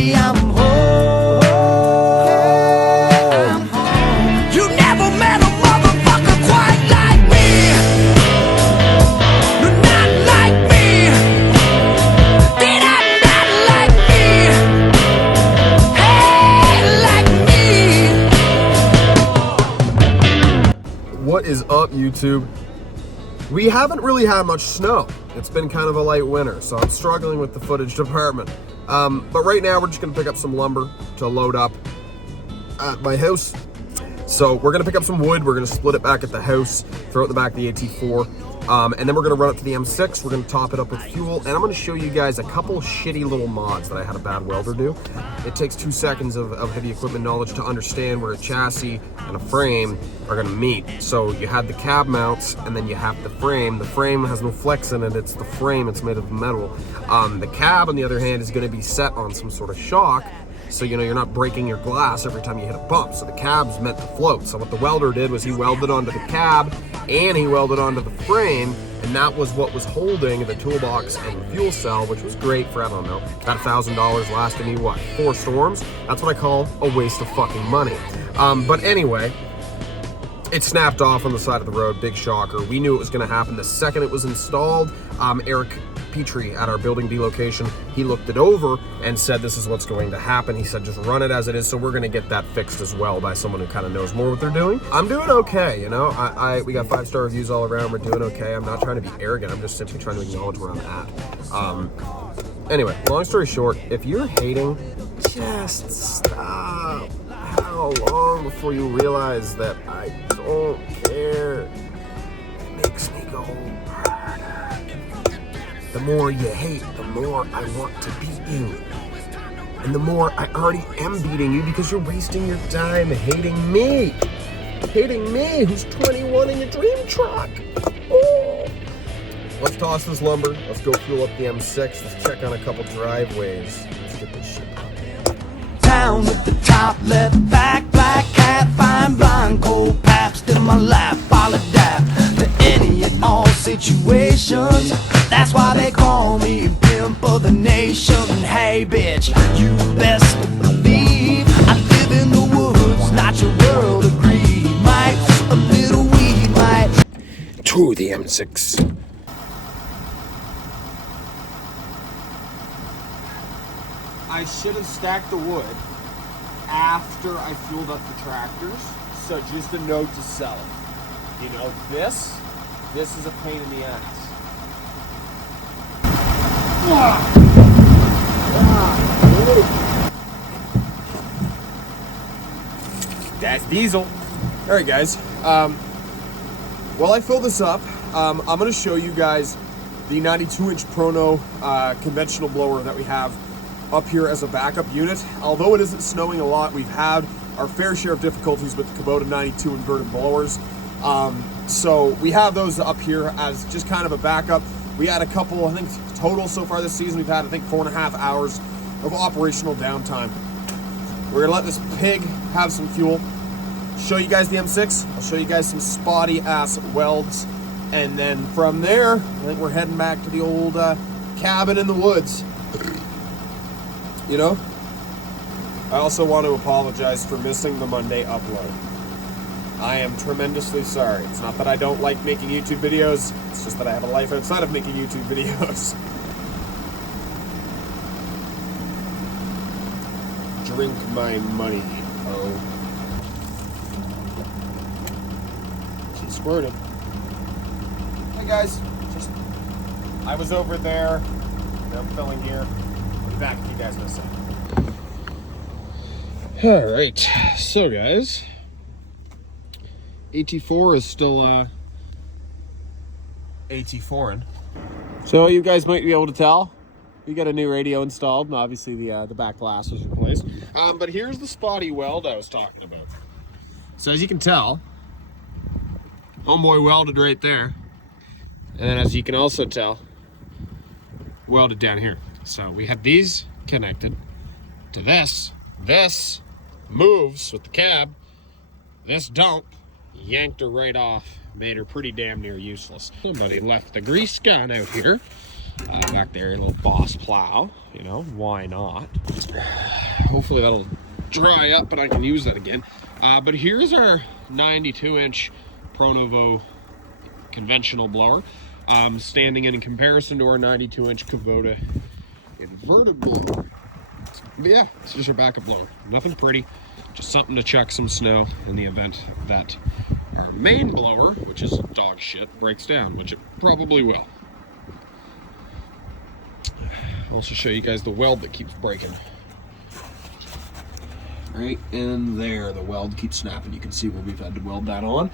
I'm home. I'm home. You never met a motherfucker quite like me. No, not like me. Did I not like me? Hey, like me. What is up, YouTube? We haven't really had much snow. It's been kind of a light winter, so I'm struggling with the footage department. But right now we're just gonna pick up some lumber to load up at my house. So we're gonna pick up some wood, we're gonna split it back at the house, throw it in the back of the AT4, and then we're gonna run it to the M6, we're gonna top it up with fuel, and I'm gonna show you guys a couple shitty little mods that I had a bad welder do. It takes 2 seconds of heavy equipment knowledge to understand where a chassis and a frame are gonna meet. So you have the cab mounts, and then you have the frame. The frame has no flex in it, it's the frame, it's made of metal. The cab, on the other hand, is gonna be set on some sort of shock, so you know you're not breaking your glass every time you hit a bump. So the cab's meant to float. So what the welder did was he welded onto the cab and he welded onto the frame, and that was what was holding the toolbox and the fuel cell, which was great for, I don't know, about $1,000, lasted me what, 4 storms? That's what I call a waste of fucking money. But anyway, it snapped off on the side of the road, big shocker. We knew it was gonna happen the second it was installed. Eric Petrie at our building B location, he looked it over and said this is what's going to happen. He said just run it as it is, so we're gonna get that fixed as well by someone who kind of knows more what they're doing. I'm doing okay, you know. We got 5-star reviews all around, we're doing okay. I'm not trying to be arrogant, I'm just simply trying to acknowledge where I'm at. Anyway, long story short, if you're hating, just stop. How long before you realize that I don't care? It makes me go harder. The more you hate, the more I want to beat you. And the more I already am beating you because you're wasting your time hating me. Hating me, who's 21 in your dream truck. Oh. Let's toss this lumber. Let's go fuel up the M6. Let's check on a couple driveways. Let's get this shit popping. Down at the top, left back, black cat, fine blind, cold paps in my lap. I'll adapt to any and all situations. That's why they call me pimp of the nation. Hey bitch, you best believe I live in the woods, not your world of greed. Might a little weed might To the M6. I should have stacked the wood after I fueled up the tractors. So just a note to self. You know, this is a pain in the ass. That's diesel. All right, guys. While I fill this up, I'm going to show you guys the 92-inch Prono conventional blower that we have up here as a backup unit. Although it isn't snowing a lot, we've had our fair share of difficulties with the Kubota 92 inverted blowers. So we have those up here as just kind of a backup. We had a couple, I think total so far this season, we've had I think 4.5 hours of operational downtime. We're gonna let this pig have some fuel, show you guys the M6, I'll show you guys some spotty ass welds, and then from there, I think we're heading back to the old cabin in the woods. You know? I also want to apologize for missing the Monday upload. I am tremendously sorry. It's not that I don't like making YouTube videos, it's just that I have a life outside of making YouTube videos. Drink my money, oh. She's squirting. Hey guys, I was over there, now I'm filling here. I'll be back with you guys in a second. Alright, so guys, AT4 is still AT4ing. So you guys might be able to tell, we got a new radio installed, and obviously the back glass was replaced. But here's the spotty weld I was talking about. So as you can tell, homeboy welded right there. And then as you can also tell, welded down here. So we have these connected to this. This moves with the cab. This don't. Yanked her right off. Made her pretty damn near useless. Somebody left the grease gun out here. back there, a little Boss plow, you know, why not? Hopefully that'll dry up and I can use that again. But here's our 92-inch Pronovo conventional blower, standing in comparison to our 92-inch Kubota inverted blower. But yeah, it's just our backup blower. Nothing pretty, just something to check some snow in the event that our main blower, which is dog shit, breaks down, which it probably will. I'll also show you guys the weld that keeps breaking. Right in there, the weld keeps snapping. You can see where we've had to weld that on.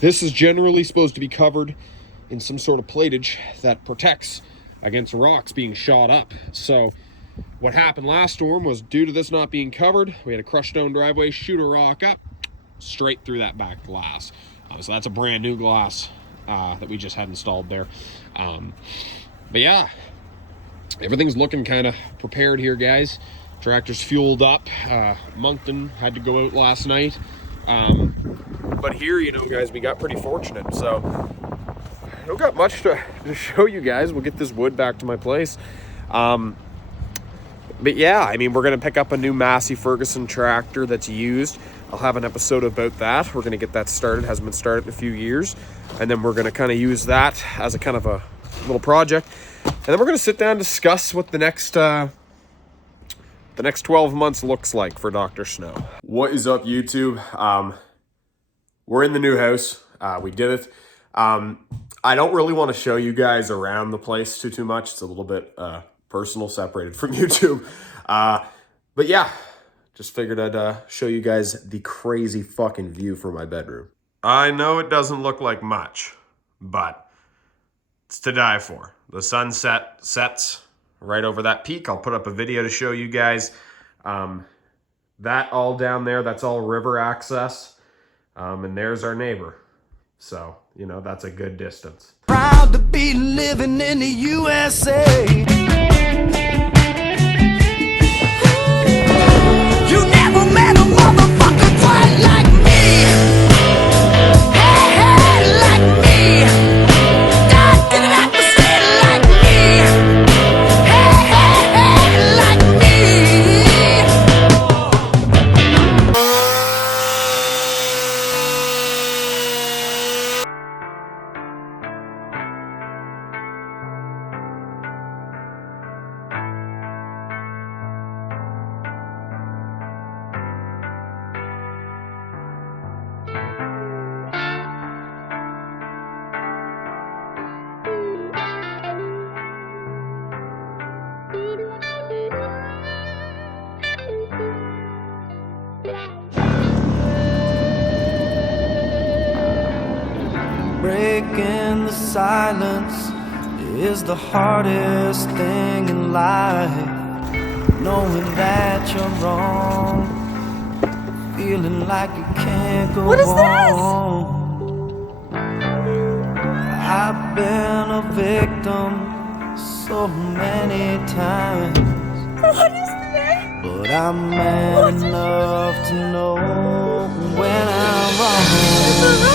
This is generally supposed to be covered in some sort of platage that protects against rocks being shot up. So what happened last storm was, due to this not being covered, we had a crushed stone driveway, shoot a rock up straight through that back glass. So that's a brand new glass that we just had installed there. But yeah, everything's looking kind of prepared here, guys. Tractor's fueled up. Moncton had to go out last night. But here, you know, guys, we got pretty fortunate. So I don't got much to show you guys. We'll get this wood back to my place. But yeah, I mean, we're going to pick up a new Massey Ferguson tractor that's used. I'll have an episode about that. We're going to get that started. Hasn't been started in a few years. And then we're going to kind of use that as a kind of a little project. And then we're going to sit down and discuss what the next 12 months looks like for Dr. Snow. What is up, YouTube? We're in the new house. We did it. I don't really want to show you guys around the place too much. It's a little bit personal, separated from YouTube. But yeah, just figured I'd show you guys the crazy fucking view from my bedroom. I know it doesn't look like much, but it's to die for. The sunset sets right over that peak. I'll put up a video to show you guys. That all down there, that's all river access. And there's our neighbor. So, you know, that's a good distance. Proud to be living in the USA. You never met a motherfucker quite like me. Hey, hey, like me. God, get it out the state like me. Hey, hey, hey, like me. Breaking the silence is the hardest thing in life. Knowing that you're wrong, feeling like you can't go on. What is I've been a victim so many times. What is this? But I'm man enough to know when I'm wrong.